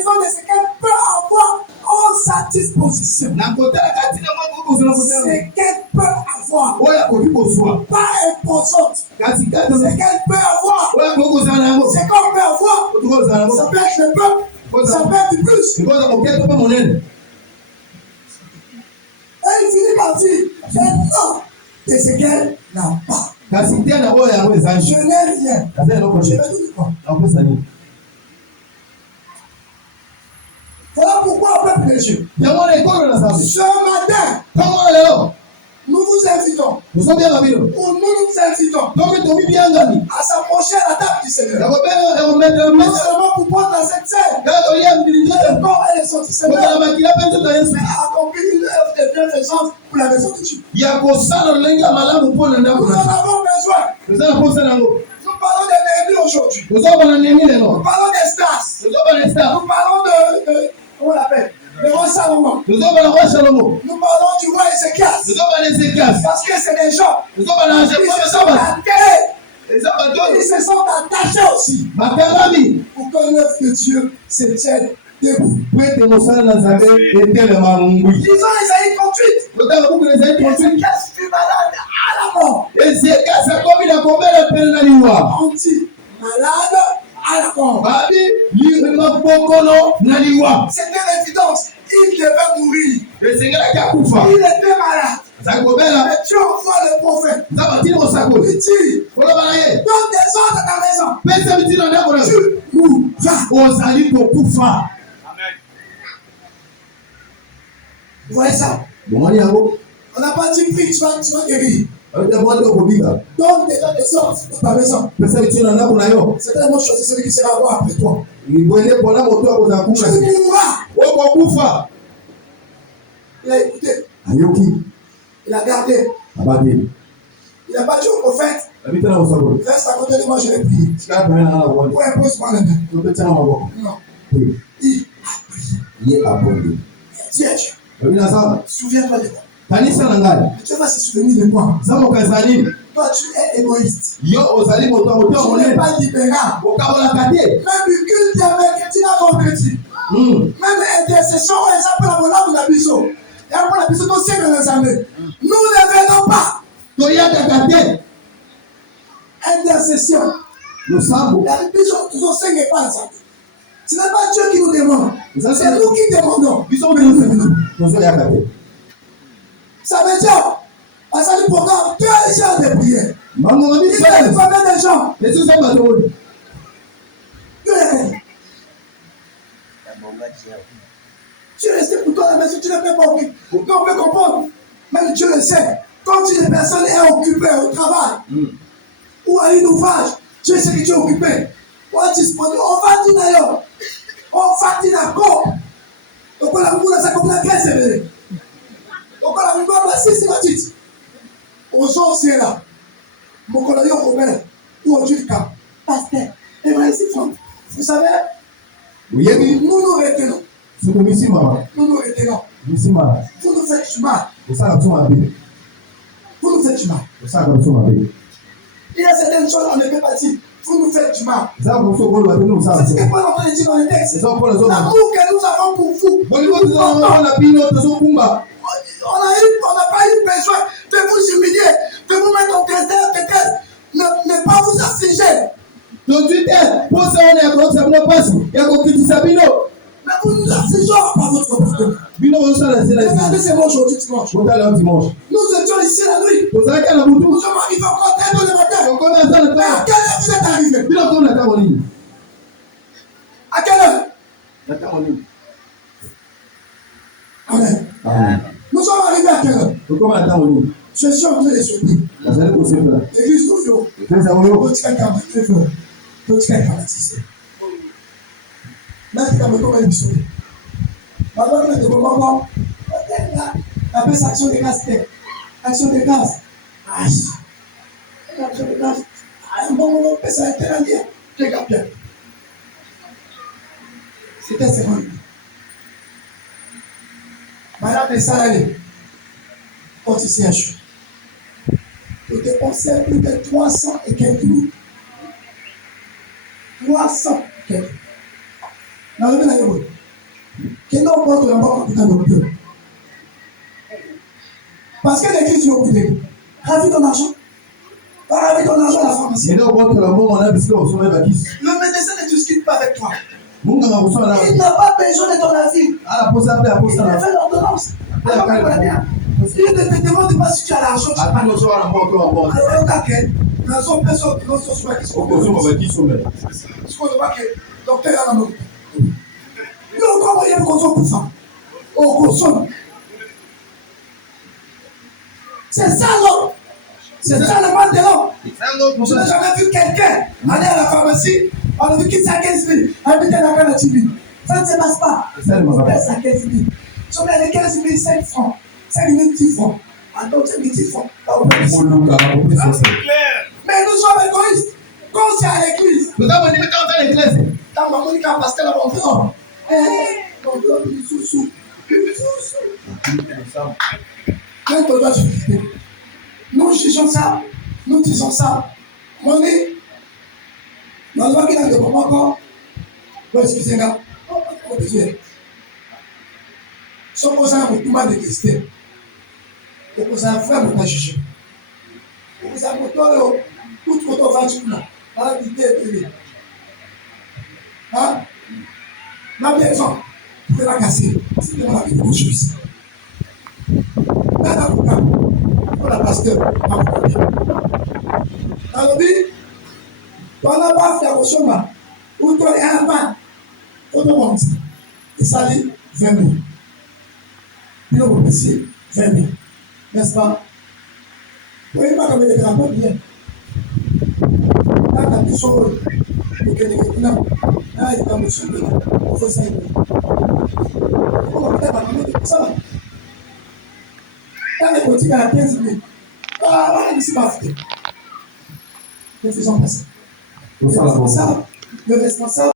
maison de Séchem peut avoir en sa disposition. C'est qu'elle peut avoir. Pas imposante. C'est qu'elle peut avoir. C'est qu'on peut avoir. Ça peut être le peuple. Ça peut être du plus. Et il finit par dire, non, de ce qu'elle n'a pas. Je n'ai rien. Je vais tout dire quoi. Voilà pourquoi, peuple de Dieu, ce matin, nous vous invitons, ou nous nous invitons à s'approcher à la table du Seigneur. Non seulement pour prendre la Sainte Seine, le corps et les sorties Seigneur, mais accomplir une œuvre de bienfaisance pour la maison de Dieu. Nous en avons besoin. Nous parlons de Néhémie aujourd'hui. Nous parlons d'Esdras. Nous parlons de comment on l'appelle? Le roi Salomon. Nous parlons du roi Ézéchias. Parce que c'est des gens qui se sont attachés. Ils se sont attachés aussi. Pour que l'œuvre de Dieu se tienne debout. Lisons Isaïe 38. Ézéchias fut malade à la mort. On dit malade à la mort. C'était l'évidence. Il devait mourir. Il était malade. Mais Dieu envoie le prophète. Il dit, donne des ordres à ta maison. Tu mourras. Vous voyez ça? On n'a pas dit prie, tu vas guérir. Donne déjà des ordres dans ta maison. C'est tellement chose, c'est celui qui sera roi après toi. Tu mourras. Il a écouté. Il a gardé. Il n'a pas dit au prophète, reste à côté de moi, je vais prier. Ou impose-moi les mains. Non. Il a prié. Dis à Dieu, souviens-toi de moi. Dieu va se souvenir de moi. Toi, tu es égoïste. Tu n'es pas libéral. Même culte avec tu n'as compris. Même intercession, exemple, la bonne de la biseau. Et après la biseau, ton siècle dans les années. Nous ne venons pas. Intercession. La biseau, tous nos signes n'est pas ensemble. Ce n'est pas Dieu qui nous demande. C'est nous qui demandons. Ça veut dire, à ça du programme, 2 heures de prière. Il y a une famille de gens. Tu es resté pour toi à la maison, tu ne peux pas occupé. On peut comprendre. Même Dieu le sait. Quand une personne est occupée au travail ou à une ouvrage, Dieu sait que tu es occupé. On va dire d'ailleurs. On va dire d'accord. Donc on a voulu ça comme la graisse est. Donc on a voulu voir la systématique. Aux gens c'est là. Mon collègue au Robert ou au Jules Cap. Pasteur. Et voilà ici, vous savez, nous nous retenons. Nous nous retenons. Vous nous faites du mal. Vous nous faites du mal. Il y a certaines choses qu'on ne peut pas dire. Vous nous faites du mal. C'est ce que Paul est en train de dire dans les textes. L'amour que nous avons pour vous. On n'a pas eu besoin de vous humilier, de vous mettre en détresse, ne pas vous affliger. Mais vous nous affligeons par votre comportement. Regardez, c'est moi aujourd'hui dimanche. Nous étions ici la nuit. Nous sommes arrivés encore très tôt le matin. Mais à quelle heure vous êtes arrivés? À quelle heure? Amen. Nous sommes arrivés à quelle heure? Je suis en train de soutenir. L'église d'Oyo. Action de grâce. Action de grâce. Action de grâce. C'était 50. Madame de Salé, quand il s'est acheté, il dépensait plus de 300 et quelques loups. 300 et quelques. Dans le même on porte la mort comme un docteur. Parce que l'église est occupée. Ravis ton argent. Ravis ton argent à la pharmacie. Le médecin ne discute pas avec toi. Il n'a pas besoin de ton avis. Il a fait l'ordonnance. Il ne te demande pas si tu as l'argent. C'est ça l'homme. C'est ça le mal de l'homme. Je n'ai jamais vu quelqu'un aller à la pharmacie, on a vu qu'il s'est à 15 000, habiter dans la TV. Ça ne se passe pas. Ça ne passe à 15 000. Si on a les 15 000, 5 francs, 5 000, 10 francs. Attends, 5 000, 10 francs. Mais nous sommes égoïstes. Quand c'est à l'église, quand on dit qu'un pasteur là, on fait non. Quand on doit justifier. Nous jugeons ça, nous disons ça. On est dans le qui a de comment encore. Bon, excusez-moi. On peut dire. Si on pose un beaucoup mal détesté, on pose un frère, on va juger. On pose un moteur, tout le monde va juger. Dans la vie de hein? La maison, vous pouvez la casser. C'est de la vie de justice. Dans l'avocat, pour la pasteur, alors dit, on n'a pas fait au chemin, ou toi et un pain, on demande, et ça dit 20 000. Puis on va passer 20 000, n'est-ce pas? Vous voyez pas comme les drapeaux bien. Là, quand ils sont le Kénékétina, là, ils sont dans le sud, on fait ça. On va peut-être pas comme ça. Quand les boutiques à 15 000, ici, pas fait. Ne faisons pas ça. Le responsable